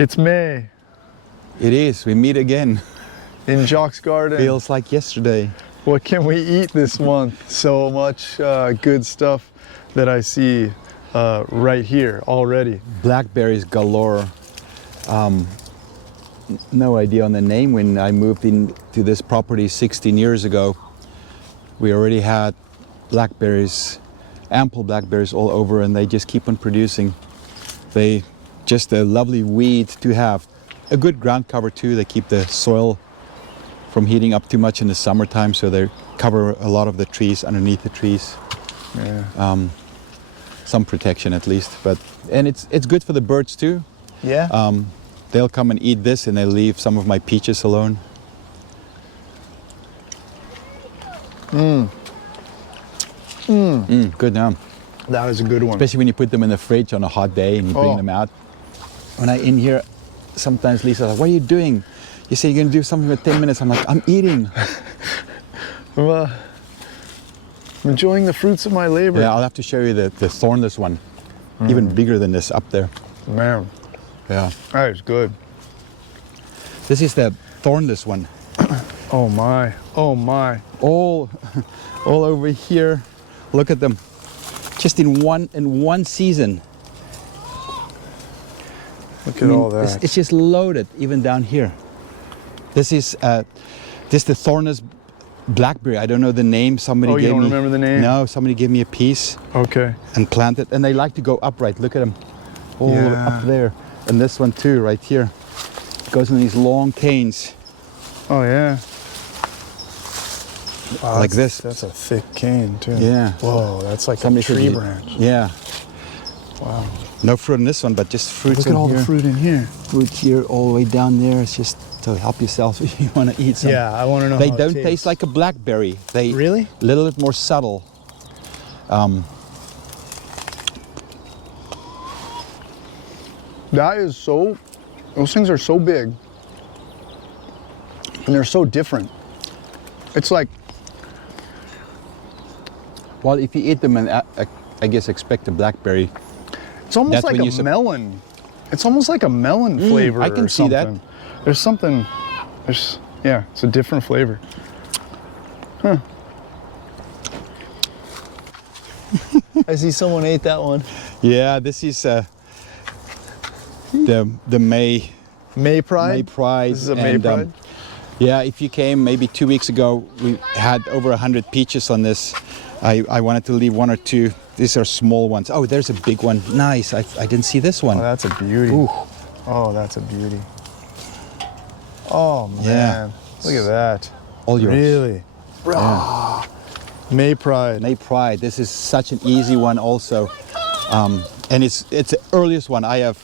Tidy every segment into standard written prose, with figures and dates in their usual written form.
It's May It is. We meet again. in Jacques' garden. Feels like yesterday. What can we eat this month? So much good stuff that I see right here already. Blackberries galore. No idea on the name. When I moved into this property 16 years ago, we already had blackberries, ample blackberries all over, and they just keep on producing. They just a lovely weed to have. A good ground cover too. They keep the soil from heating up too much in the summertime, so they cover a lot of the trees underneath the trees. Yeah. Some protection at least, and it's good for the birds too. Yeah. They'll come and eat this, and they leave some of my peaches alone. Good now. That is a good one. Especially when you put them in the fridge on a hot day and you bring Oh. them out. When I in here, sometimes Lisa's like, "What are you doing?" You say you're gonna do something for 10 minutes. I'm like, "I'm eating." I'm enjoying the fruits of my labor. Yeah, I'll have to show you the thornless one, even bigger than this up there. Man, Yeah, that is good. this is the thornless one. Oh my, oh my. All over here. Look at them, just in one season. Look at all that. It's just loaded, even down here. This is the Thornless Blackberry. I don't know the name. Somebody Oh, you gave don't me. remember the name? No, somebody gave me a piece Okay. and planted, and they like to go upright. Look at them, all Yeah. up there, and this one too, right here. Goes in these long canes. Oh yeah. Wow, Like that's- this. That's a thick cane too. Yeah. Whoa, that's like Somebody a said tree you- branch. Yeah. Wow. No fruit in this one, but just fruits Look in at all here. the fruit in here. Fruit here, all the way down there. It's just to help yourself if you want to eat some. Yeah, I want to know They how it don't tastes. taste like a blackberry. They Really? a little bit more subtle. That is so, those things are so big and they're so different. It's like, Well, if you eat them and I guess expect a blackberry. it's almost That's like when a you sup- melon. It's almost like a melon flavor. I can or see that. something. There's something, yeah, it's a different flavor. Huh. I see someone ate that one. Yeah, this is the May May Pride? May Pride. This is a May and, Pride? yeah, if you came maybe 2 weeks ago, we had over 100 peaches on this. I wanted to leave one or two. These are small ones. Oh, there's a big one. Nice. I didn't see this one. Oh, that's a beauty. Ooh. Oh, that's a beauty. Oh, man. Yeah. Look at that. All yours. Really? Yeah. May Pride. May Pride. This is such an easy one also. And it's the earliest one. I have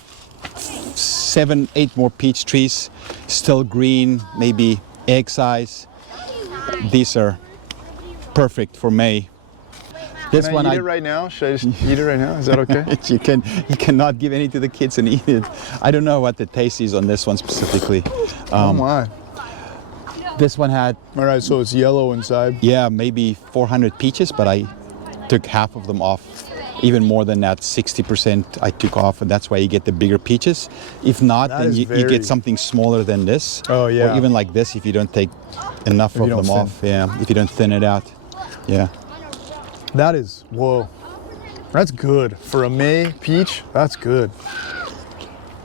7, 8 more peach trees, still green, maybe egg size. These are perfect for May. This Can one I eat it right now? Should I just eat it right now? Is that okay? you cannot give any to the kids and eat it. I don't know what the taste is on this one specifically. Oh my. This one had, All right, so it's yellow inside. yeah, maybe 400 peaches, but I took half of them off. Even more than that, 60% I took off, and that's why you get the bigger peaches. If not, That then is you very- get something smaller than this. Oh, yeah. Or even like this if you don't take enough If of you don't them off. Yeah, if you don't thin it out. Yeah. That is, whoa. That's good. For a May peach, that's good.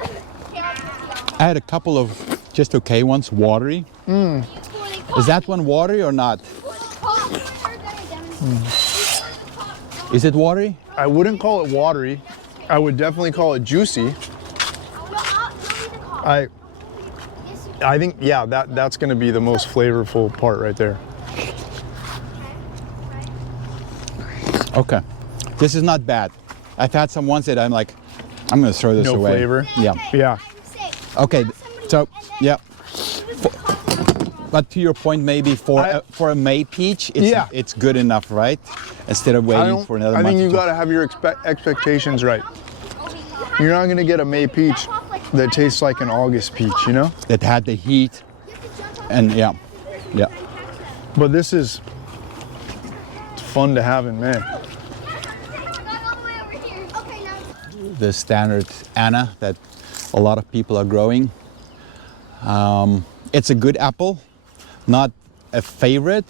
I had a couple of just okay ones, watery. Is that one watery or not? Is it watery? I wouldn't call it watery. I would definitely call it juicy. I think, yeah, that's going to be the most flavorful part right there. Okay. This is not bad. I've had some ones that I'm like, I'm going to throw this No away. flavor? Yeah. Yeah. Okay. So, yeah. But to your point, maybe for a May peach, it's good enough, right? Instead of waiting for another I month. think you or two. got to have your expectations right. You're not going to get a May peach that tastes like an August peach, you know? That had the heat, and yeah. But this is fun to have in May. The standard Anna that a lot of people are growing. It's a good apple, not a favorite,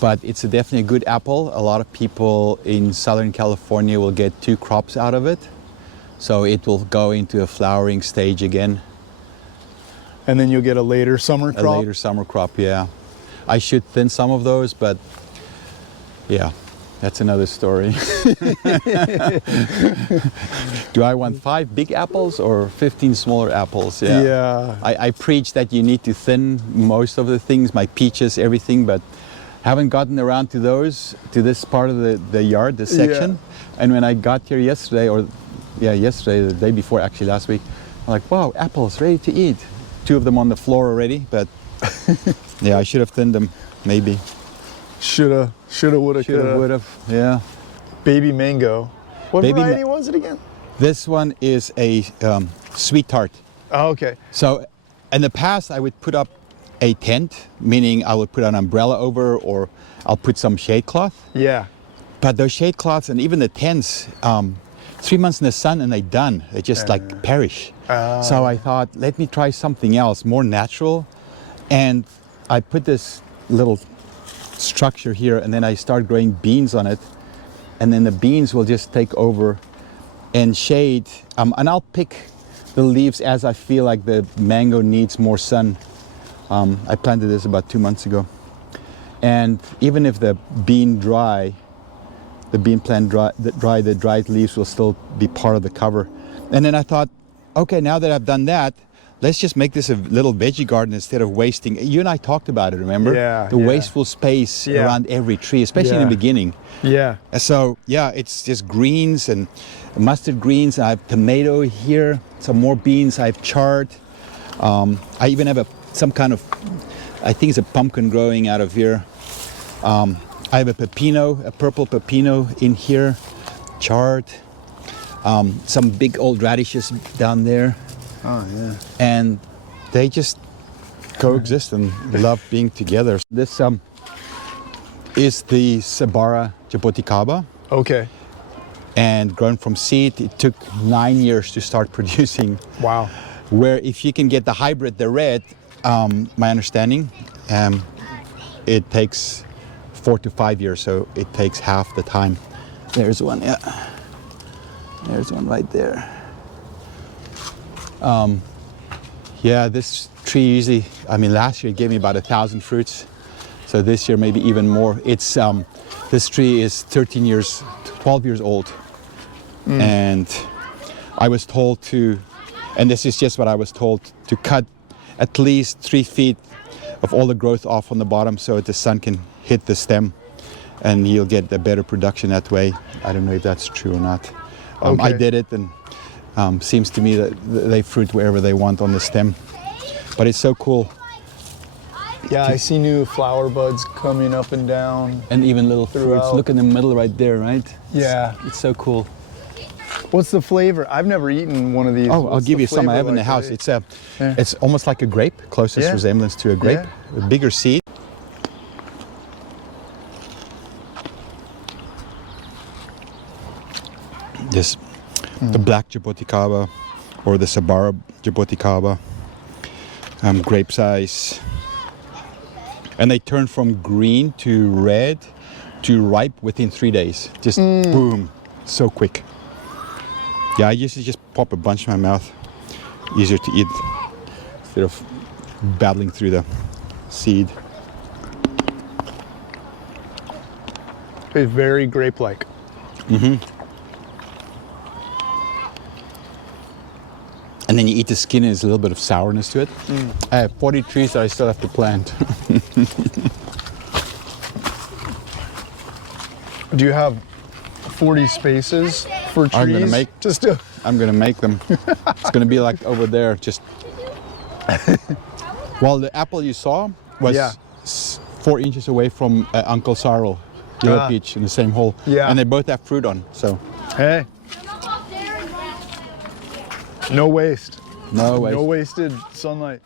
but it's definitely a good apple. A lot of people in Southern California will get 2 crops out of it. So it will go into a flowering stage again. And then you'll get a later summer crop? A later summer crop, yeah. I should thin some of those, but yeah, that's another story. Do I want 5 big apples or 15 smaller apples? Yeah. I preach that you need to thin most of the things, my peaches, everything, but haven't gotten around to those, to this part of the yard, this section. Yeah. And when I got here yesterday, yesterday, the day before, actually last week, I'm like, wow, apples ready to eat. 2 of them on the floor already, but yeah, I should have thinned them, maybe. Shoulda, woulda, coulda. Would've, yeah. Baby mango. What variety was it again? This one is a sweet tart. Oh, okay. So in the past, I would put up a tent, meaning I would put an umbrella over, or I'll put some shade cloth. Yeah. But those shade cloths and even the tents, 3 months in the sun and they're done. They just like perish. So I thought, let me try something else, more natural. And I put this little structure here, and then I start growing beans on it. And then the beans will just take over and shade. And I'll pick the leaves as I feel like the mango needs more sun. I planted this about 2 months ago. And even if the bean plant dry, the dried leaves will still be part of the cover. And then I thought, okay, now that I've done that, let's just make this a little veggie garden instead of wasting. You and I talked about it, remember? Yeah. The wasteful space around every tree, especially in the beginning. Yeah. So yeah, it's just greens and mustard greens. I have tomato here, some more beans. I have chard. I even have some kind of, I think it's a pumpkin growing out of here. I have a pepino, a purple pepino in here, chard. Some big old radishes down there. Oh, yeah. And they just coexist and love being together. This is the Sabara Jabotic. Okay. And grown from seed, it took 9 years to start producing. Wow. Where if you can get the hybrid, the red, my understanding, it takes 4 to 5 years, so it takes half the time. There's one, yeah. There's one right there. Yeah, this tree usually, last year it gave me about 1,000 fruits. So this year maybe even more. It's this tree is 12 years old. And I was told to, and this is just what I was told, to cut at least 3 feet of all the growth off on the bottom so the sun can hit the stem and you'll get a better production that way. I don't know if that's true or not. I did it, and seems to me that they fruit wherever they want on the stem. But it's so cool. Yeah, I see new flower buds coming up and down. And even little fruits. Look in the middle right there, right? Yeah. It's so cool. What's the flavor? I've never eaten one of these. Oh, I'll give you some. I have in the house. It's almost like a grape, closest resemblance to a grape, a bigger seed. This, the black Jabotic or the Sabara Jabotic, grape size. And they turn from green to red to ripe within 3 days. Just boom, so quick. Yeah, I usually just pop a bunch in my mouth. Easier to eat instead of battling through the seed. It's very grape-like. And then you eat the skin and there's a little bit of sourness to it. I have 40 trees that I still have to plant. Do you have 40 spaces for trees? I'm gonna make them. It's gonna be like over there, just. Well, the apple you saw was 4 inches away from Uncle Sarl, yellow peach, in the same hole. Yeah. And they both have fruit on, so. Hey. No waste. No waste. No wasted sunlight.